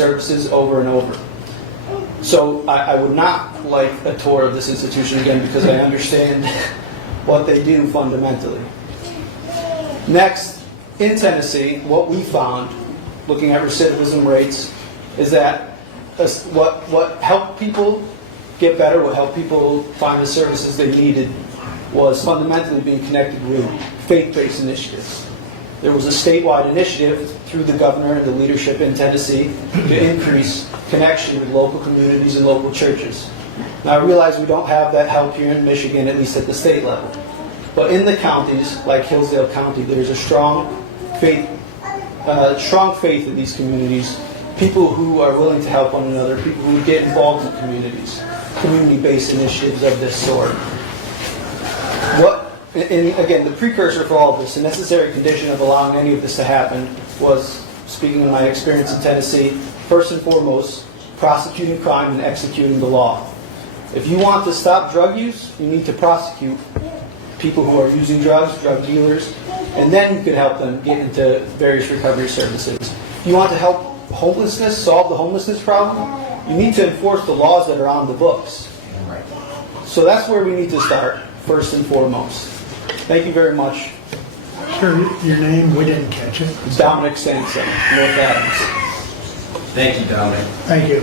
services over and over. So I would not like a tour of this institution again because I understand what they do fundamentally. Next, in Tennessee, what we found, looking at recidivism rates, is that what helped people get better, what helped people find the services they needed, was fundamentally being connected with faith-based initiatives. There was a statewide initiative through the governor and the leadership in Tennessee to increase connection with local communities and local churches. Now I realize we don't have that help here in Michigan, at least at the state level. But in the counties, like Hillsdale County, there's a strong faith in these communities, people who are willing to help one another, people who get involved in communities, community-based initiatives of this sort. And again, the precursor for all of this, the necessary condition of allowing any of this to happen was, speaking of my experience in Tennessee, first and foremost, prosecuting crime and executing the law. If you want to stop drug use, you need to prosecute people who are using drugs, drug dealers, and then you could help them get into various recovery services. If you want to help homelessness, solve the homelessness problem, you need to enforce the laws that are on the books. So that's where we need to start, first and foremost. Thank you very much. Sir, your name, we didn't catch it. Dominic Sampson, North Adams. Thank you, Dominic. Thank you.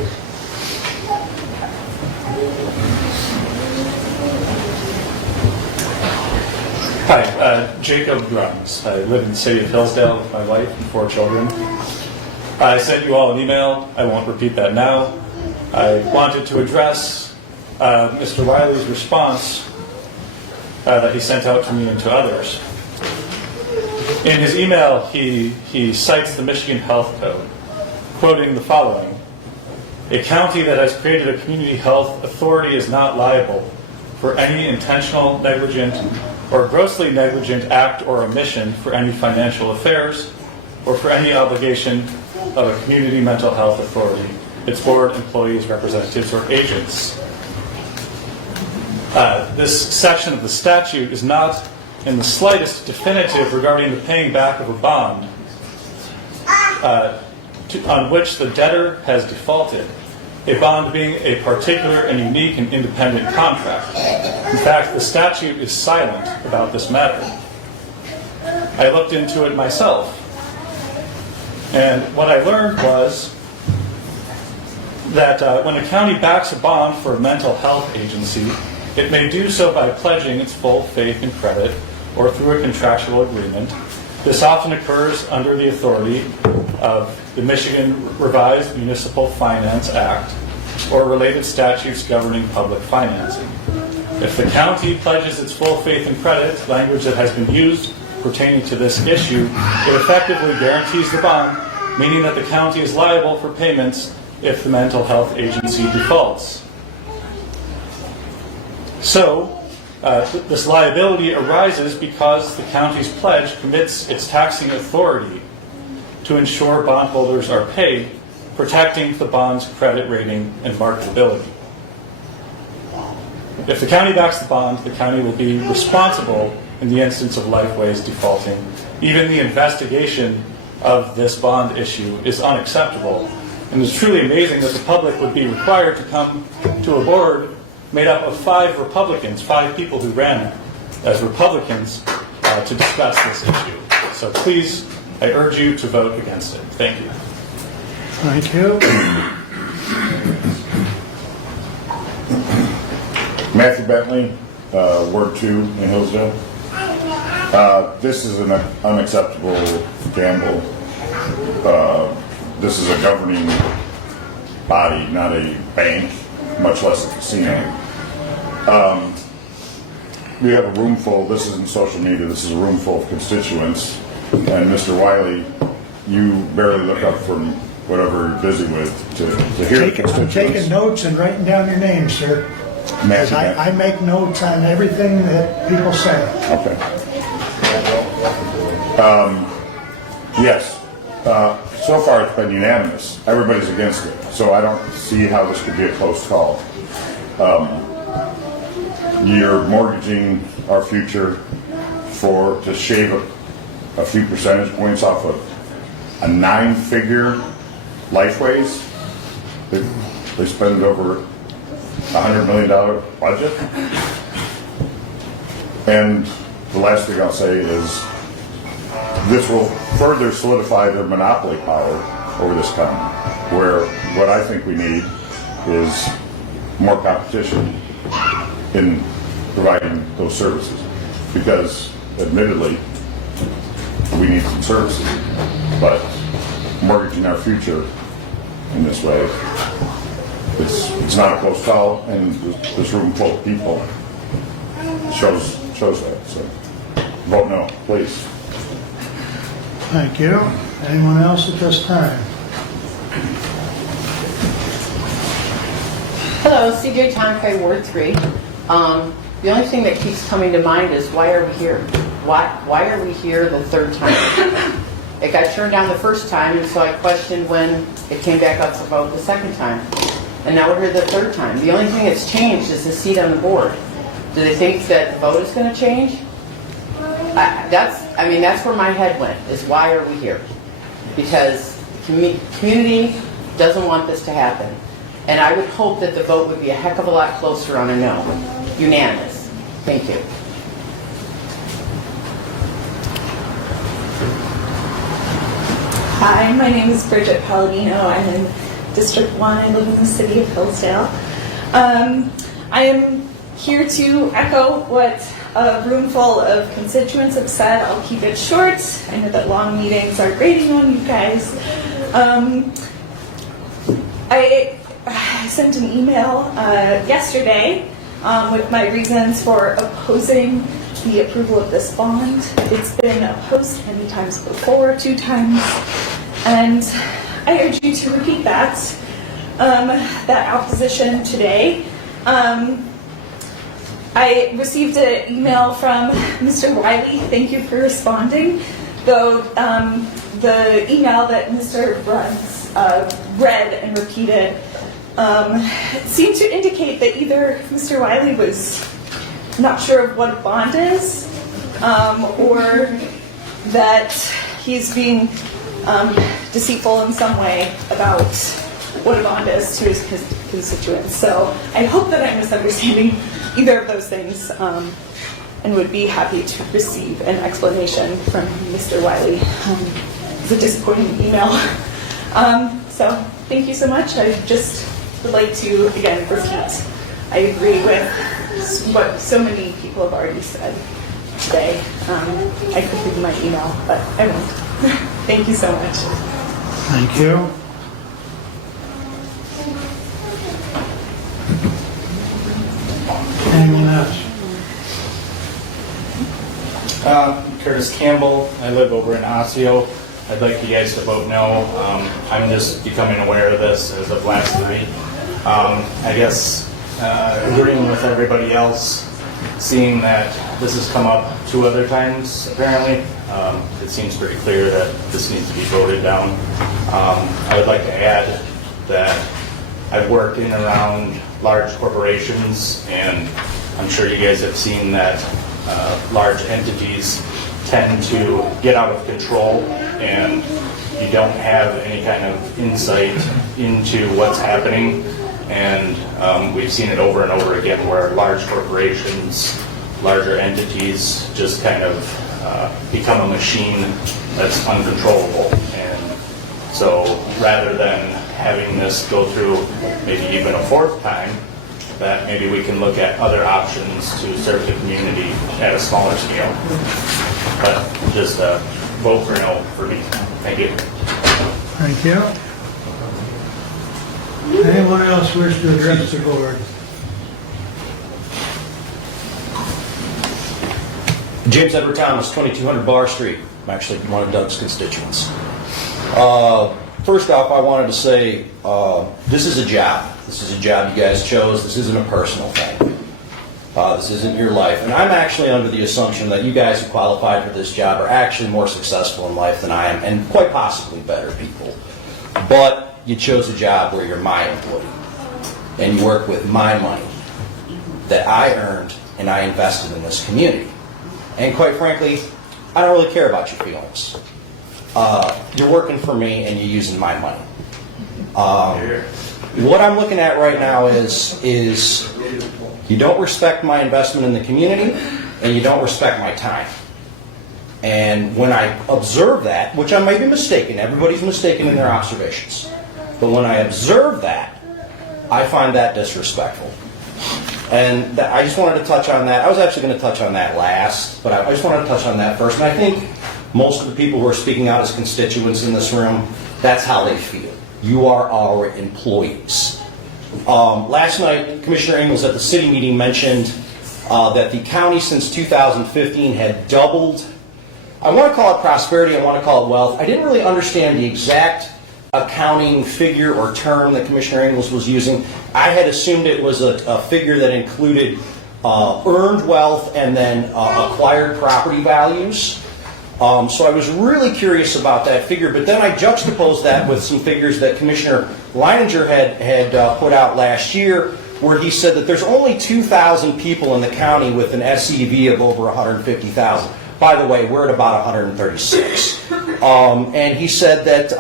Hi, Jacob Grimes. I live in the city of Hillsdale with my wife and 4 children. I sent you all an email. I won't repeat that now. I wanted to address Mr. Wiley's response that he sent out to me and to others. In his email, he cites the Michigan Health Code, quoting the following: "A county that has created a community health authority is not liable for any intentional, negligent, or grossly negligent act or omission for any financial affairs or for any obligation of a community mental health authority, its board, employees, representatives, or agents." This section of the statute is not in the slightest definitive regarding the paying back of a bond on which the debtor has defaulted, a bond being a particular and unique and independent contract. In fact, the statute is silent about this matter. I looked into it myself, and what I learned was that when a county backs a bond for a mental health agency, it may do so by pledging its full faith and credit or through a contractual agreement. This often occurs under the authority of the Michigan Revised Municipal Finance Act or related statutes governing public financing. If the county pledges its full faith and credit, language that has been used pertaining to this issue, it effectively guarantees the bond, meaning that the county is liable for payments if the mental health agency defaults. So, this liability arises because the county's pledge commits its taxing authority to ensure bondholders are paid, protecting the bond's credit rating and marketability. If the county backs the bond, the county will be responsible in the instance of Lifeways defaulting. Even the investigation of this bond issue is unacceptable. And it's truly amazing that the public would be required to come to a board made up of 5 Republicans, 5 people who ran as Republicans to discuss this issue. So please, I urge you to vote against it. Thank you. Thank you. Matthew Bentley, Ward 2 in Hillsdale. This is an unacceptable gamble. This is a governing body, not a bank, much less a casino. We have a room full, this isn't social media, this is a room full of constituents, and Mr. Wiley, you barely look up from whatever you're busy with to hear the constituents. I'm taking notes and writing down your name, sir. I make notes on everything that people say. Okay. Yes. So far it's been unanimous. Everybody's against it. So I don't see how this could be a close call. You're mortgaging our future to shave a few percentage points off of a 9-figure Lifeways. They spend over $100 million budget. And the last thing I'll say is this will further solidify their monopoly power over this county, where what I think we need is more competition in providing those services. Because, admittedly, we need some services, but mortgaging our future in this way, it's not a close call, and this room full of people shows that. So, vote no, please. Thank you. Anyone else at this time? Hello, CJ Tonkai, Ward 3. The only thing that keeps coming to mind is why are we here? Why are we here the third time? It got turned down the first time, and so I questioned when it came back up for vote the second time. And now we're here the third time. The only thing that's changed is the seat on the board. Do they think that the vote is going to change? That's where my head went, is why are we here? Because the community doesn't want this to happen. And I would hope that the vote would be a heck of a lot closer on a no. Unanimous. Thank you. Hi, my name is Bridget Palladino. I'm in District 1. I live in the city of Hillsdale. I am here to echo what a room full of constituents have said. I'll keep it short. I know that long meetings are grating on you guys. I sent an email yesterday with my reasons for opposing the approval of this bond. It's been opposed many times before, 2 times, and I urge you to repeat that opposition today. I received an email from Mr. Wiley. Thank you for responding. Though the email that Mr. Bruns read and repeated seemed to indicate that either Mr. Wiley was not sure of what a bond is, or that he's being deceitful in some way about what a bond is to his constituents. So I hope that I'm misunderstanding either of those things, and would be happy to receive an explanation from Mr. Wiley. It's a disappointing email. So thank you so much. I just would like to, again, repeat, I agree with what so many people have already said today. I could read my email, but I won't. Thank you so much. Thank you. Anyone else? Curtis Campbell. I live over in Osseo. I'd like you guys to vote no. I'm just becoming aware of this as of last night. I guess agreeing with everybody else, seeing that this has come up 2 other times apparently, it seems pretty clear that this needs to be voted down. I would like to add that I've worked in and around large corporations, and I'm sure you guys have seen that large entities tend to get out of control, and you don't have any kind of insight into what's happening. And we've seen it over and over again where large corporations, larger entities just kind of become a machine that's uncontrollable. And so rather than having this go through maybe even a 4th time, that maybe we can look at other options to serve the community at a smaller scale. But just vote for no for me. Thank you. Thank you. Anyone else wish to address the board? James Edward Thomas, 2200 Bar Street. I'm actually one of Doug's constituents. First off, I wanted to say this is a job. This is a job you guys chose. This isn't a personal thing. This isn't your life. And I'm actually under the assumption that you guys who qualified for this job are actually more successful in life than I am, and quite possibly better people. But you chose a job where you're my employee, and you work with my money that I earned and I invested in this community. And quite frankly, I don't really care about your feelings. You're working for me and you're using my money. What I'm looking at right now is you don't respect my investment in the community, and you don't respect my time. And when I observe that, which I may be mistaken, everybody's mistaken in their observations, but when I observe that, I find that disrespectful. And I just wanted to touch on that. I was actually going to touch on that last, but I just wanted to touch on that first. And I think most of the people who are speaking out as constituents in this room, that's how they feel. You are our employees. Last night, Commissioner Ingles at the city meeting mentioned that the county since 2015 had doubled. I want to call it prosperity, I want to call it wealth. I didn't really understand the exact accounting figure or term that Commissioner Ingles was using. I had assumed it was a figure that included earned wealth and then acquired property values. So I was really curious about that figure, but then I juxtaposed that with some figures that Commissioner Leininger had put out last year, where he said that there's only 2,000 people in the county with an SEV of over 150,000. By the way, we're at about 136. And he said that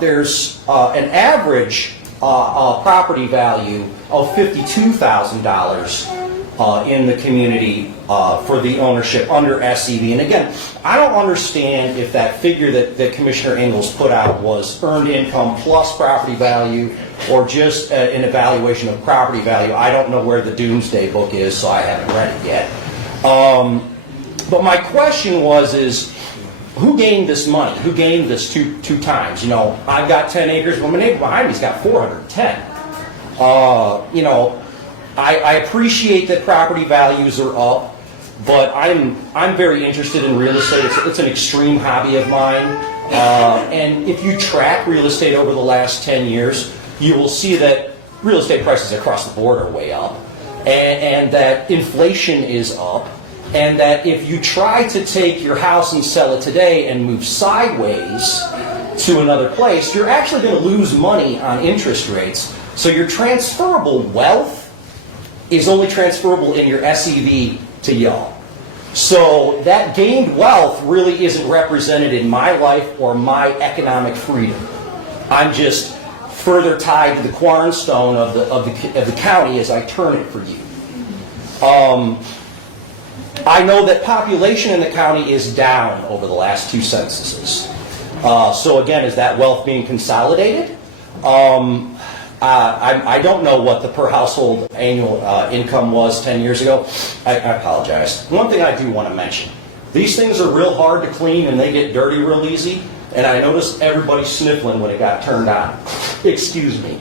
there's an average property value of $52,000 in the community for the ownership under SEV. And again, I don't understand if that figure that Commissioner Ingles put out was earned income plus property value or just an evaluation of property value. I don't know where the Doomsday Book is, so I haven't read it yet. But my question is, who gained this money? Who gained this two times? You know, I've got 10 acres, but my neighbor behind me's got 410. You know, I appreciate that property values are up, but I'm very interested in real estate. It's an extreme hobby of mine. And if you track real estate over the last 10 years, you will see that real estate prices across the board are way up, and that inflation is up. And that if you try to take your house and sell it today and move sideways to another place, you're actually going to lose money on interest rates. So your transferable wealth is only transferable in your SEV to y'all. So that gained wealth really isn't represented in my life or my economic freedom. I'm just further tied to the cornerstone of the county as I turn it for you. I know that population in the county is down over the last 2 censuses. So again, is that wealth being consolidated? I don't know what the per household annual income was 10 years ago. I apologize. One thing I do want to mention, these things are real hard to clean and they get dirty real easy. And I noticed everybody sniffling when it got turned on. Excuse me.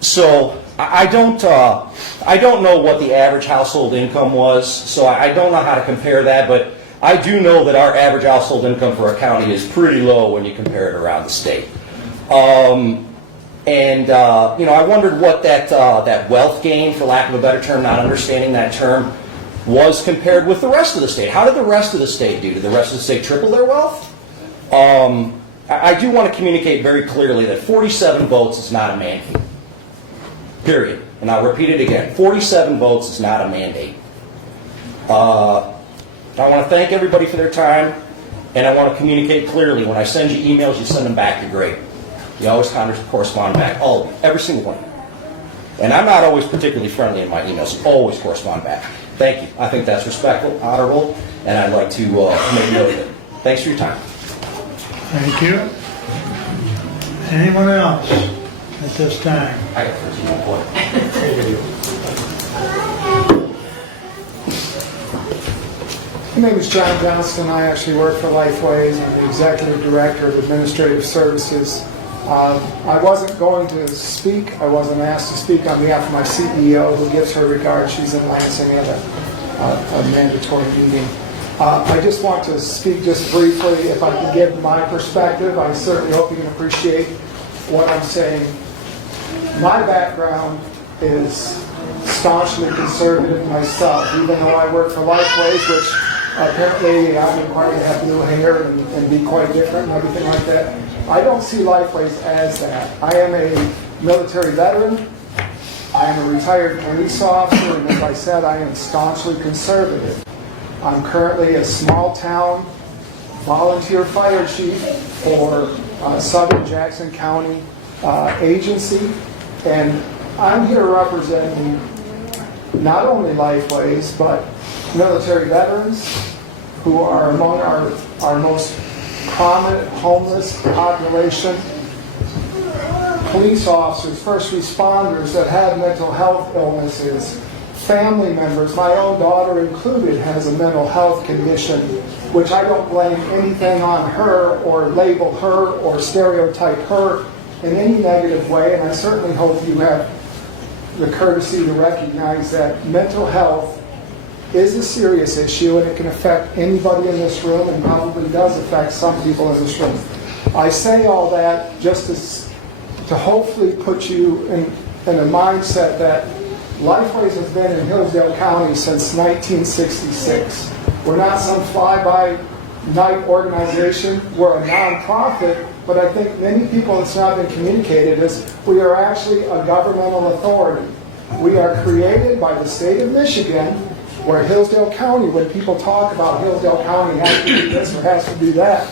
So I don't know what the average household income was, so I don't know how to compare that, but I do know that our average household income for a county is pretty low when you compare it around the state. You know, I wondered what that wealth gain, for lack of a better term, not understanding that term, was compared with the rest of the state. How did the rest of the state do? Did the rest of the state triple their wealth? I do want to communicate very clearly that 47 votes is not a mandate. Period. And I'll repeat it again. 47 votes is not a mandate. I want to thank everybody for their time, and I want to communicate clearly. When I send you emails, you send them back, you're great. You always correspond back. All of you. Every single one. And I'm not always particularly friendly in my emails. Always correspond back. Thank you. I think that's respectful, honorable, and I'd like to make note of it. Thanks for your time. Thank you. Anyone else at this time? I got 13 points. My name is John Johnston. I actually work for Lifeways. I'm the Executive Director of Administrative Services. I wasn't going to speak. I wasn't asked to speak on behalf of my CEO, who gives her regards. She's in Lansing at a mandatory meeting. I just want to speak just briefly. If I can give my perspective, I certainly hope you can appreciate what I'm saying. My background is staunchly conservative myself, even though I work for Lifeways, which apparently I'm required to have blue hair and be quite different and everything like that. I don't see Lifeways as that. I am a military veteran. I am a retired police officer, and as I said, I am staunchly conservative. I'm currently a small town volunteer fire chief for southern Jackson County agency, and I'm here representing not only Lifeways, but military veterans who are among our most prominent homeless population, police officers, first responders that have mental health illnesses, family members, my own daughter included, has a mental health condition, which I don't blame anything on her or label her or stereotype her in any negative way, and I certainly hope you have the courtesy to recognize that mental health is a serious issue and it can affect anybody in this room and probably does affect some people in this room. I say all that just to hopefully put you in a mindset that Lifeways has been in Hillsdale County since 1966. We're not some fly-by-night organization. We're a nonprofit, but I think many people, it's not been communicated, is we are actually a governmental authority. We are created by the state of Michigan, where Hillsdale County, when people talk about Hillsdale County has to do this or has to do that,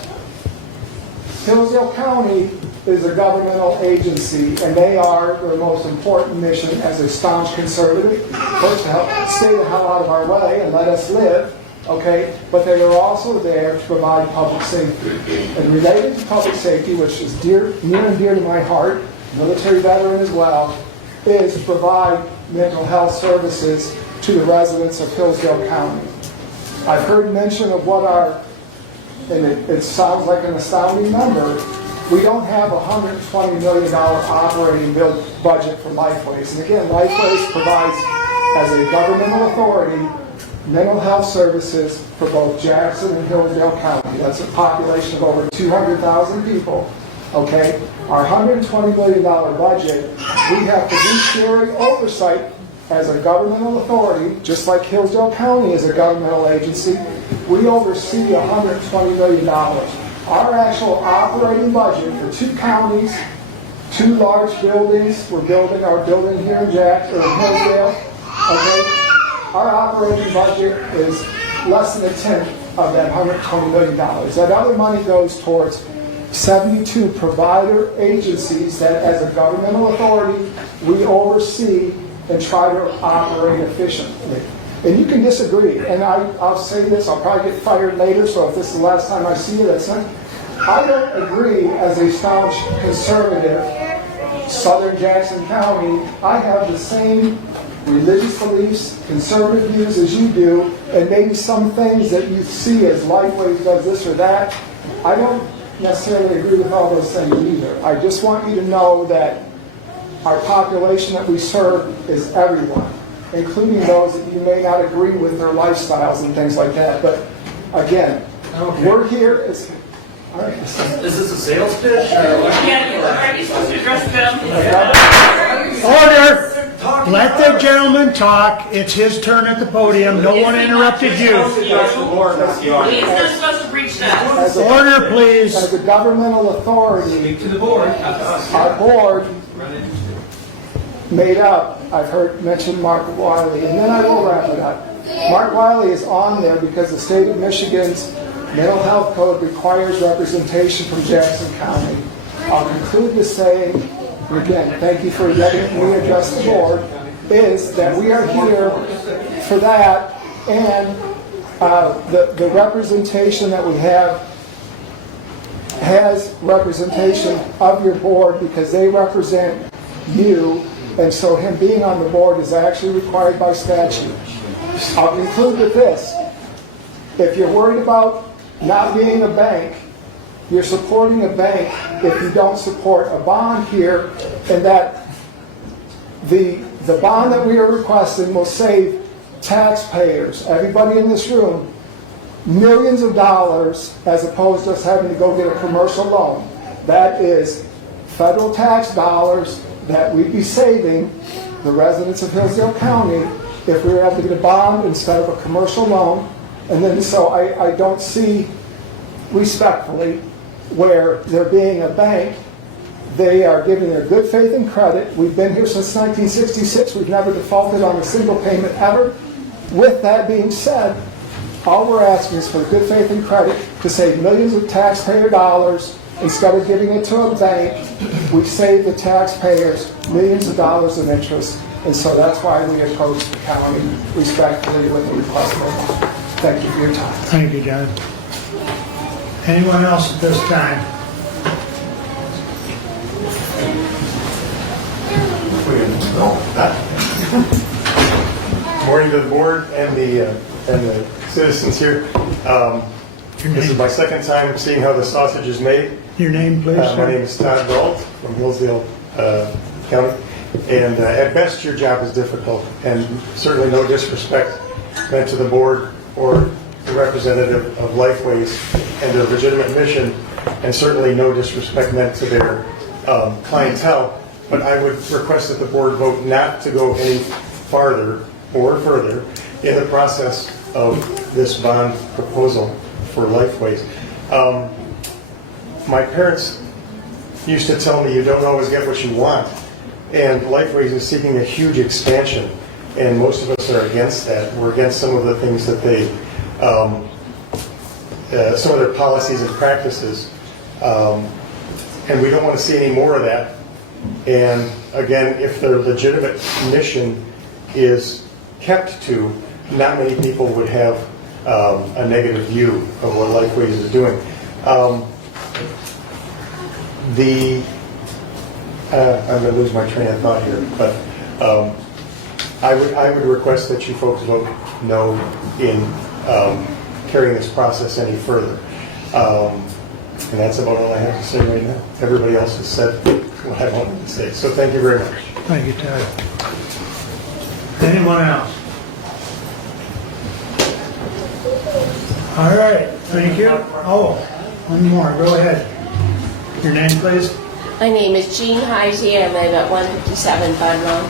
Hillsdale County is a governmental agency, and they are their most important mission as a staunch conservative. First, to help stay the hell out of our way and let us live, okay? But they are also there to provide public safety. And related to public safety, which is near and dear to my heart, military veteran as well, is to provide mental health services to the residents of Hillsdale County. I've heard mention of what and it sounds like an astounding number, we don't have a $120 million operating budget for Lifeways. And again, Lifeways provides, as a governmental authority, mental health services for both Jackson and Hillsdale County. That's a population of over 200,000 people. Okay? Our $120 million budget, we have fiduciary oversight as a governmental authority, just like Hillsdale County is a governmental agency. We oversee $120 million. Our actual operating budget for 2 counties, 2 large buildings, we're building our building here in Jackson, or in Hillsdale, okay? Our operating budget is less than a tenth of that $120 million. That other money goes towards 72 provider agencies that, as a governmental authority, we oversee and try to operate efficiently. And you can disagree, and I'll say this, I'll probably get fired later, so if this is the last time I see you, that's not. I don't agree as a staunch conservative, Southern Jackson County, I have the same religious beliefs, conservative views as you do, and maybe some things that you see as Lifeways does this or that. I don't necessarily agree with all those things either. I just want you to know that our population that we serve is everyone, including those that you may not agree with their lifestyles and things like that. But again, we're here as... All right. Is this a sales pitch? Yeah, are you supposed to address them? Order! Let the gentleman talk. It's his turn at the podium. No one interrupted you. He's not supposed to preach that. Order, please. As a governmental authority, Speak to the board, not to us. our board made up, I've heard mention Mark Wiley, and then I will wrap it up. Mark Wiley is on there because the state of Michigan's mental health code requires representation from Jackson County. I'll conclude with saying, and again, thank you for letting me address the board, is that we are here for that, and the representation that we have has representation of your board because they represent you, and so him being on the board is actually required by statute. I'll conclude with this. If you're worried about not being a bank, you're supporting a bank if you don't support a bond here, and that the bond that we are requesting will save taxpayers, everybody in this room, millions of dollars as opposed to us having to go get a commercial loan. That is federal tax dollars that we'd be saving the residents of Hillsdale County if we were able to get a bond instead of a commercial loan. And then so I don't see, respectfully, where there being a bank, they are giving their good faith and credit. We've been here since 1966. We've never defaulted on a single payment ever. With that being said, all we're asking is for good faith and credit to save millions of taxpayer dollars Instead of giving it to a bank, we save the taxpayers millions of dollars in interest, and so that's why we approach the county respectfully with a request for a bond. Thank you for your time. Thank you, John. Anyone else at this time? Morning to the board and the citizens here. This is my second time seeing how the sausage is made. Your name, please, My sir? name is Todd Brault from Hillsdale County. And at best, your job is difficult, and certainly no disrespect meant to the board or the representative of Lifeways and their legitimate mission, and certainly no disrespect meant to their clientele. But I would request that the board vote not to go any farther or further in the process of this bond proposal for Lifeways. My parents used to tell me you don't always get what you want, and Lifeways is seeking a huge expansion, and most of us are against that. We're against some of the things that they, some of their policies and practices, and we don't want to see any more of that. And again, if their legitimate mission is kept to, not many people would have a negative view of what Lifeways is doing. I'm going to lose my train of thought here, but I would request that you folks vote no in carrying this process any further. And that's about all I have to say right now. Everybody else has said what I wanted to say. So thank you very much. Thank you, Todd. Anyone else? All right, thank you. Oh, one more, go ahead. Your name, please? My name is Jean Heisey. I live at 157 Bunrow.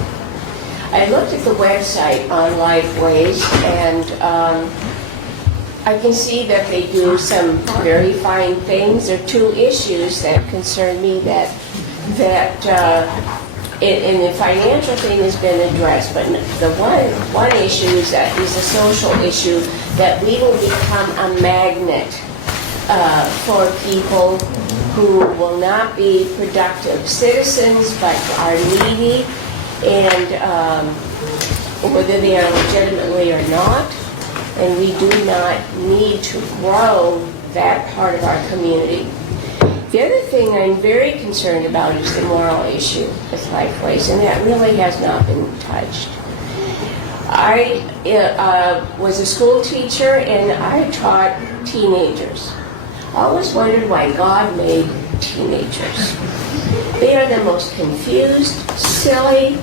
I looked at the website on Lifeways, and I can see that they do some very fine things. There are two issues that concern me and the financial thing has been addressed, but the one issue is a social issue, that we will become a magnet for people who will not be productive citizens but are needy, and whether they are legitimately or not, and we do not need to grow that part of our community. The other thing I'm very concerned about is the moral issue with Lifeways, and that really has not been touched. I was a school teacher, and I taught teenagers. I always wondered why God made teenagers. They are the most confused, silly,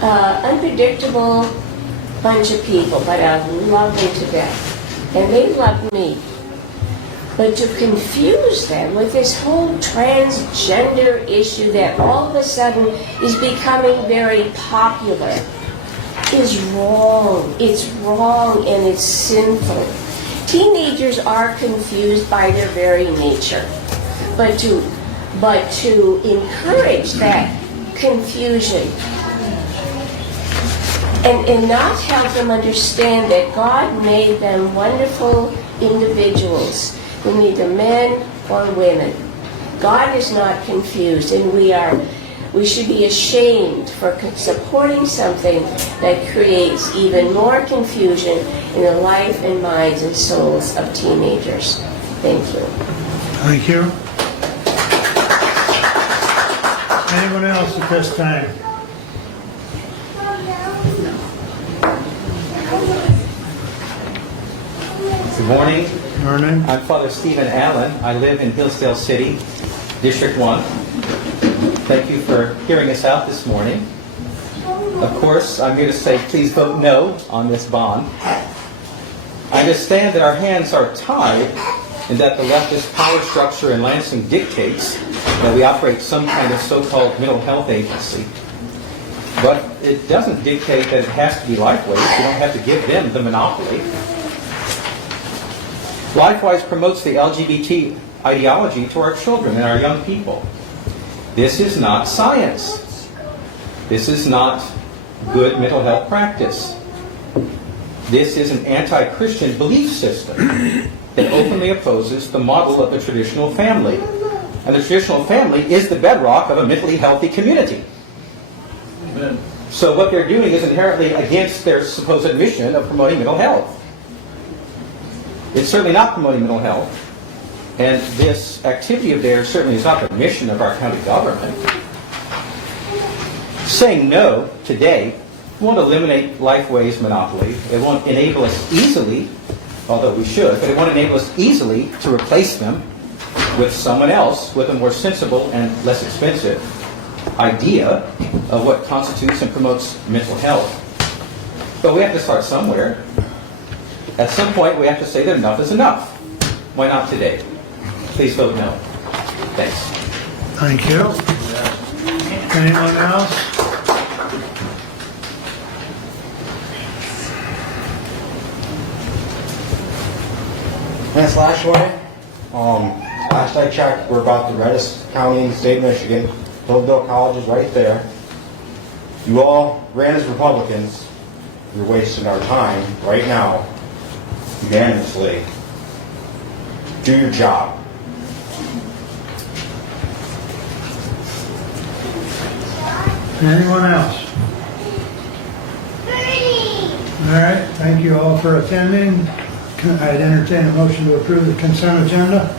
unpredictable bunch of people, but I love them to death. And they love me. But to confuse them with this whole transgender issue that all of a sudden is becoming very popular is wrong. It's wrong and it's sinful. Teenagers are confused by their very nature. But to encourage that confusion and not help them understand that God made them wonderful individuals, who neither men or women. God is not confused, and we should be ashamed for supporting something that creates even more confusion in the life and minds and souls of teenagers. Thank you. Thank you. Anyone else at this time? Good morning. Morning. I'm Father Stephen Allen. I live in Hillsdale City, District 1. Thank you for hearing us out this morning. Of course, I'm here to say please vote no on this bond. I understand that our hands are tied and that the leftist power structure in Lansing dictates that we operate some kind of so-called mental health agency. But it doesn't dictate that it has to be Lifeways. We don't have to give them the monopoly. Lifeways promotes the LGBT ideology to our children and our young people. This is not science. This is not good mental health practice. This is an anti-Christian belief system that openly opposes the model of the traditional family. And the traditional family is the bedrock of a mentally healthy community. Amen. So what they're doing is inherently against their supposed mission of promoting mental health. It's certainly not promoting mental health. And this activity of theirs certainly is not the mission of our county government. Saying no today won't eliminate Lifeways' monopoly. It won't enable us easily, although we should, but it won't enable us easily to replace them with someone else with a more sensible and less expensive idea of what constitutes and promotes mental health. But we have to start somewhere. At some point, we have to say that enough is enough. Why not today? Please vote no. Thanks. Thank you. Anyone else? Ms. Lashway, last I checked, we're about the reddest county in the state of Michigan. Hillsdale College is right there. You all ran as Republicans. You're wasting our time right now, unanimously. Do your job. Anyone else? All right, thank you all for attending. I'd entertain a motion to approve the consent agenda.